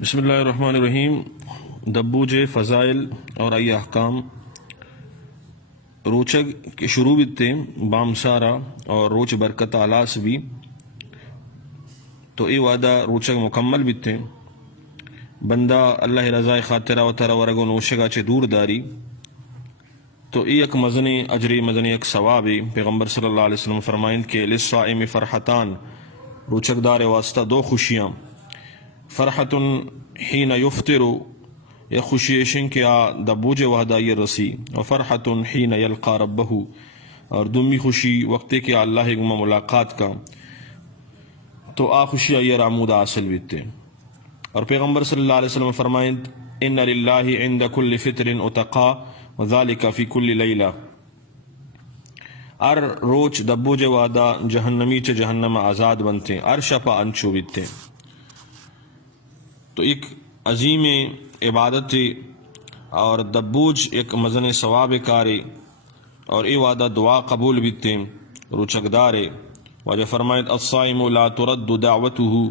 بسم اللہ الرحمن الرحیم. دبوج فضائل اور ای احکام روچگ کے شروع بیتے بام سارا اور روچ برکت آلاس بھی تو ای وعدہ روچگ مکمل بیتے بندہ اللہ رضا خاطرہ و ترہ ورگو نوشگا چے دور داری تو ای ایک مزنی اجری مزنی ایک ثوابی. پیغمبر صلی اللہ علیہ وسلم فرمائند کہ للصائم فرحتان، روچگ دار واسطہ دو خوشیاں، فرحت حین یفطر یا خوشی شن کہ دبوج وحدہ یہ رسی، و فرحت حین یلقا ربہ اور دومی خوشی وقتے کہ اللہ گما ملاقات کا تو خوشی یہ رامود حاصل بیتے. اور پیغمبر صلی اللہ علیہ وسلم فرمائند ان للہ عند کل فطر اتقا وذالک فی کل لیلہ، ار روچ دبوج وحدہ جہنمی چ جہنم آزاد بنتے، ار شپا انچو بیتے. تو ایک عظیم عبادت اور دبوج ایک مزن ثواب کارے اور ای وعدہ دعا قبول بیتے روچک دارے. واجہ فرمائد الصائم لا ترد دعوته،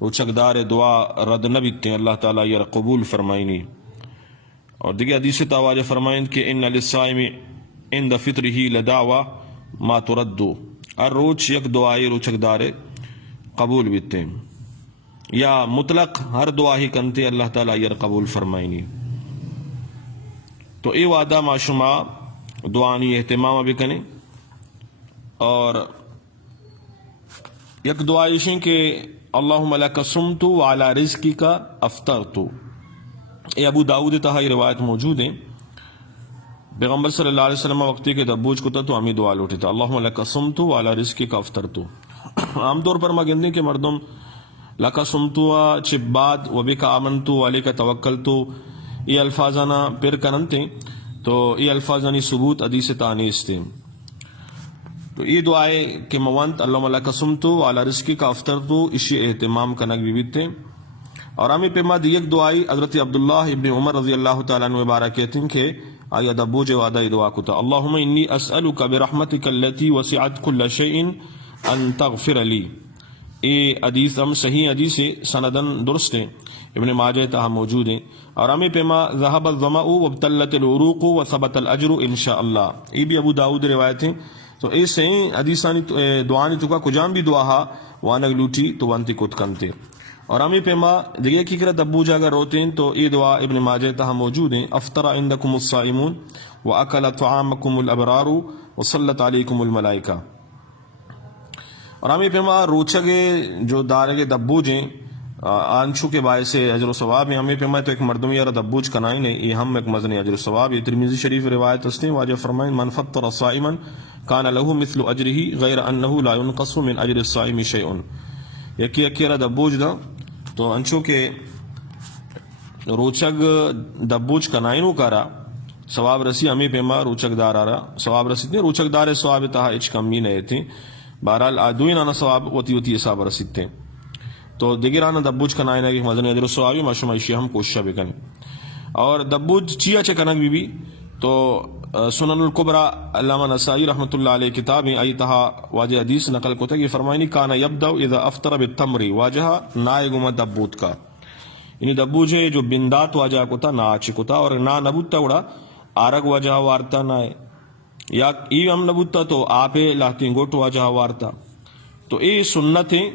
روچک دار دعا رد نہ بیتے اللہ تعالیٰ یہ قبول فرمائنی. اور دیگر حدیث واجہ فرمائد کہ ان للصائم عند فطرہ لدعوہ ما ترد، ار روچ یک دعائی روچک دارے قبول بیتے یا مطلق ہر دعا ہی کنتے اللہ تعالیٰ یر قبول فرمائنی. تو ای وعدہ معشمہ دعانی اہتمام بھی کنے. اور یک دعائشیں کہ اللہم لک صمت وعلی رزقک افطرت، اے ابو داؤد تہا یہ روایت موجود ہیں. پیغمبر صلی اللہ علیہ وسلم وقتی کے دبوج کو تو ہمیں دعا لوٹی تھا اللہم لک صمت وعلی رزقک افطرت. عام طور پر مگندے کہ مردم لکا سمتوا چباد و بکا آمنتو علیکا توکلتو یہ الفاظانا پھر کننتے تو یہ الفاظانی ثبوت حدیث تانیستے. تو یہ دعائے کہ موانت اللہم لکا سمتو علی رزقی کا افطرتو اسی اہتمام کنک بھی بیتے. اور ہمیں پیما دیکھ دعائی حضرت عبداللہ ابن عمر رضی اللہ تعالیٰ عنہ بارہ کہتے ہیں کہ آیا دبوج وعدہ دعا کتا اللہم انی اسألک برحمتک اللتی وسعت کل شیئن ان تغفر لی. یہ حدیث ہم صحیح حدیث سندن درست ہیں، ابن ماجہ تہا موجود ہیں. اور ہمیں پیما ذہب الظمأ وابتلت العروق وثبت الاجر انشاءاللہ، یہ بھی ابو داؤد روایت ہیں. تو اے صحیح حدیثانی دعانی تو کا کجام بھی دعا ہا وانگ لوٹی تو وانتی کت کنتے. اور ہمیں پیما دیگے کی کرت ابو جاگر روتے ہیں تو یہ دعا ابن ماجہ تہا موجود ہیں افطر عندکم الصائمون واکل طعامکم الابرار وصلت علیکم الملائکہ. اور ہمیں پیما روچگے جو دارگے دبوج ہیں آنچو کے باعث اجر و ثواب ہیں. ہمیں پیما تو ایک مردمی یار دبوج کنائیں نہیں، یہ ہم ایک مزنی اجر و ثواب. یہ ترمذی شریف روایت ہستے واجہ فرمائیں من فطر صائما کان له مثل اجرہ غیر انہ لا ينقص من اجر الصائم شیء. یکی یار دبوج دا تو انچو کے روچگ دبوج کنائنو کرا ثواب رسی. ہمیں پیما روچگ دار آرہ ثواب رسی تھے، روچگ دار ثواب تہا اچ کمی نہیں تھے. بہرحال آدوین آنا ثواب ہوتی حساب رسیدتے ہیں. تو دیگر آنا دبوج کنائن ہے کہ مزن ادر ثوابی معشوم عشی ہم کوشش بھی کریں. اور دبوج چیا چے کنک بھی تو سنن القبرہ علامہ نسائی رحمۃ اللہ علیہ کتاب ای تہا واجہ حدیث نقل کو تھا کہ فرمائنی کانا یبدأ اذا افطر بالتمر واجہ نائگم دبوت کا، یعنی دبوج ہے جو بندات واجہ کو تھا ناچ کو تھا اور نا نبوتا اڑا آرگ واجہ وارتا نائے یا ای ہم نبوتا تو آپ لاہتی گوٹ واجہ وارتا. تو یہ سنت ہیں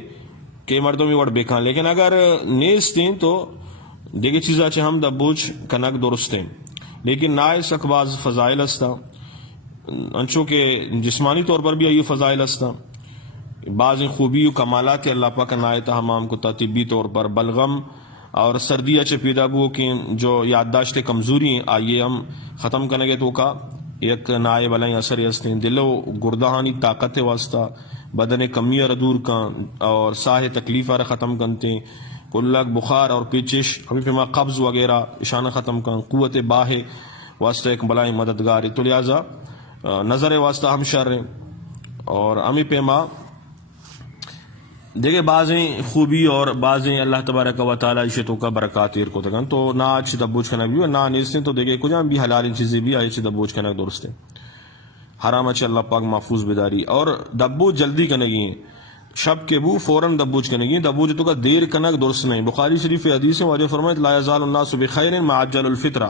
کہ مردوں میں وڑ بیکان، لیکن اگر نیست ہیں تو دیکھے چیزا چاہے ہم دبوج کنک درست ہیں. لیکن نائے سک باز فضائل استا انچو کہ جسمانی طور پر بھی ایو فضائل استا، بعض خوبی و کمالات اللہ پاک نائے تہمام کو طبی طور پر بلغم اور سردی اچھے پیدا بو کہ جو یادداشت کمزوری ہیں آئیے ہم ختم کرنے گے تو کا ایک نائے بلائیں اثر یستیں دلو گردہانی طاقت واسطہ بدن کمی اور دور کا اور ساہ تکلیف اور ختم کنتے کلک بخار اور پیچش ہمیں پیما قبض وغیرہ اشانہ ختم کن قوت باہ واسطہ ایک بلائیں مددگار. تو لہٰذا نظر واسطہ ہم شر ہیں. اور ہمیں پیما دیکھے بعضیں خوبی اور بعضیں اللہ تبارک و تعالیٰ عشتوں کا برکات ایر کو تکن تو نہ اچھی دبوج کنک بھی نہ نیستیں تو دیکھے کجا بھی حلال چیزیں بھی اچھی دبوج کنک درست ہیں. حرام اچھے اللہ پاک محفوظ بیداری. اور دبوج جلدی کنگی ہیں شب کے بو فوراً دبوج کنگی دبوج تو کا دیر کنک درست نہیں. بخاری شریف حدیث واجہ فرمائے لا یزال الناس بخیر ما عجل الفطرہ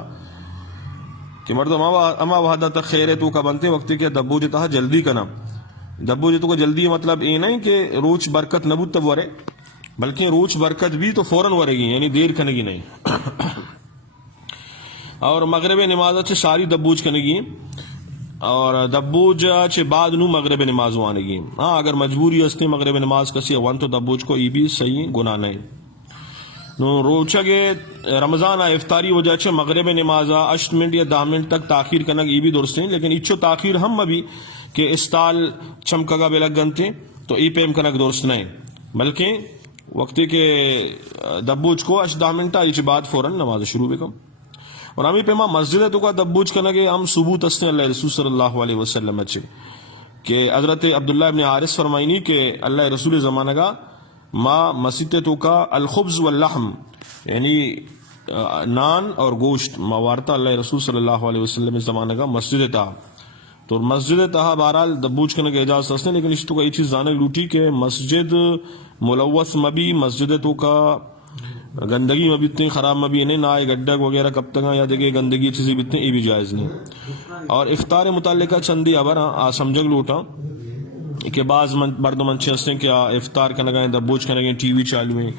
کہ مردم اما وحدہ تک خیر تو کا بنتے وقت کے دبوج تہا جلدی کنا. دبوج تو کا جلدی مطلب یہ نہیں کہ روچ برکت نبوت تب ورے بلکہ روچ برکت بھی تو فوراً ورے گی یعنی دیر کنگی نہیں. اور مغرب نماز سے ساری دبوج کنگی اور دبوج چے بعد نو مغرب نماز وانے گی. ہاں اگر مجبوری ہستی مغرب نماز کسی ون تو دبوج کو ای بھی صحیح گناہ نہیں. نو روچا کے رمضان افطاری وجہ چھ مغرب نماز 8 منٹ یا 10 منٹ تک تاخیر کنگ ای بھی درست نہیں. لیکن اچھو تاخیر ہم ابھی کہ استال چمکگا بے لگ گنتے تو ای پیم کنگ درست نہیں بلکہ وقتی کے دبوج کو 8-10 منٹ ایچ بعد فوراً نماز شروع بکم. اور ہمیں پیما مسجد تو کا دبوج کنگے ہم ثبوت استے اللہ رسول صلی اللہ علیہ وسلم اچھے کہ حضرت عبداللہ ابن حارث فرمائنی کہ اللہ رسول زمانہ کا ما مسجد تو کا الخبز واللحم یعنی نان اور گوشت موارتا اللہ رسول صلی اللہ علیہ وسلم زمانہ کا مسجد تھا. تو مسجد تہا بہرحال دبوج کرنے کے اجازت ہستے لیکن اس تو کا یہ چیز جانے لوٹی کہ مسجد ملوث مبی مسجد تو کا گندگی میں بھی اتنی خراب میں بھی نہیں نہ گڈھگ وغیرہ کب تک یا دیکھے گندگی چیزیں بھی اتنی یہ بھی جائز نہیں. اور افطار متعلقہ چندی ابر سمجھگ لوٹا کہ بعض مرد منچے ہستے کہ افطار کا لگائیں دبوج کا لگائیں ٹی وی چالو ہیں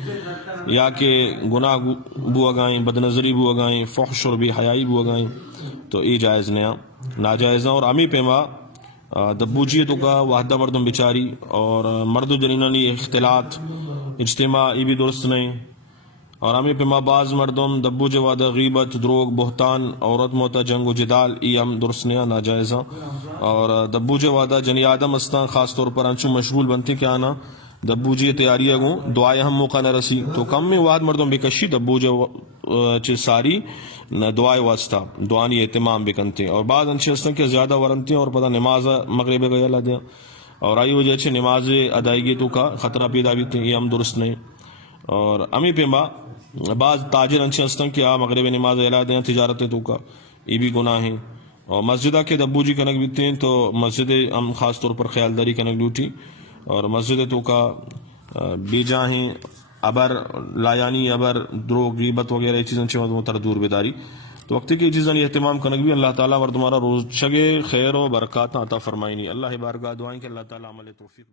یا کہ گناہ بو اگائیں بد نظری بو اگائیں فحش اور بے حیائی بو اگائیں تو یہ جائز نہیں ناجائز. اور امی پیما دبوجی تو کا واحدہ مردم بیچاری اور مرد و جنینانی اختلاط اجتماع یہ بھی درست نہیں. اور ہمیں پیما بعض مردم دبو جوادہ غیبت دروغ بہتان عورت موتا جنگ و جدال ای ہم درست نہیں ناجائزہ. اور دبو جوادہ جنی آدم استان خاص طور پر انچو مشغول بنتے کہ آنا دبو جی تیاری اگوں دعائیں ہم موقع نہ رسی تو کم میں واحد مردم بکشی دبو جو ساری دعائیں واسطہ دعانی اہتمام بکنتے. اور بعض انچے استان کہ زیادہ ورنتے اور پتہ نماز مغرب گیا لا دیا اور آئی وجہ سے نماز ادائیگی تو کا خطرہ پیدا بھی تھے یہ ہم درست نہیں. اور امی پیما بعض تاجر انچے ہستن کہ مغرب نماز اعلیٰ دیں تجارت تو کا یہ بھی گناہ ہیں. اور مسجدہ کے دبو جی کنک بیتے ہیں تو مسجد ہم خاص طور پر خیالداری کنک لوٹی اور مسجد تو کا بی جاہیں ابر لایانی ابر دروغ غیبت وغیرہ یہ چیزیں چیزیں دور بیداری تو وقتی کی چیزیں اہتمام کنک بھی اللہ تعالیٰ مردمارا روز شگے خیر و برکات عطا فرمائنی. اللہ بارگاہ دعائیں کہ اللہ تعالیٰ عمل توفیق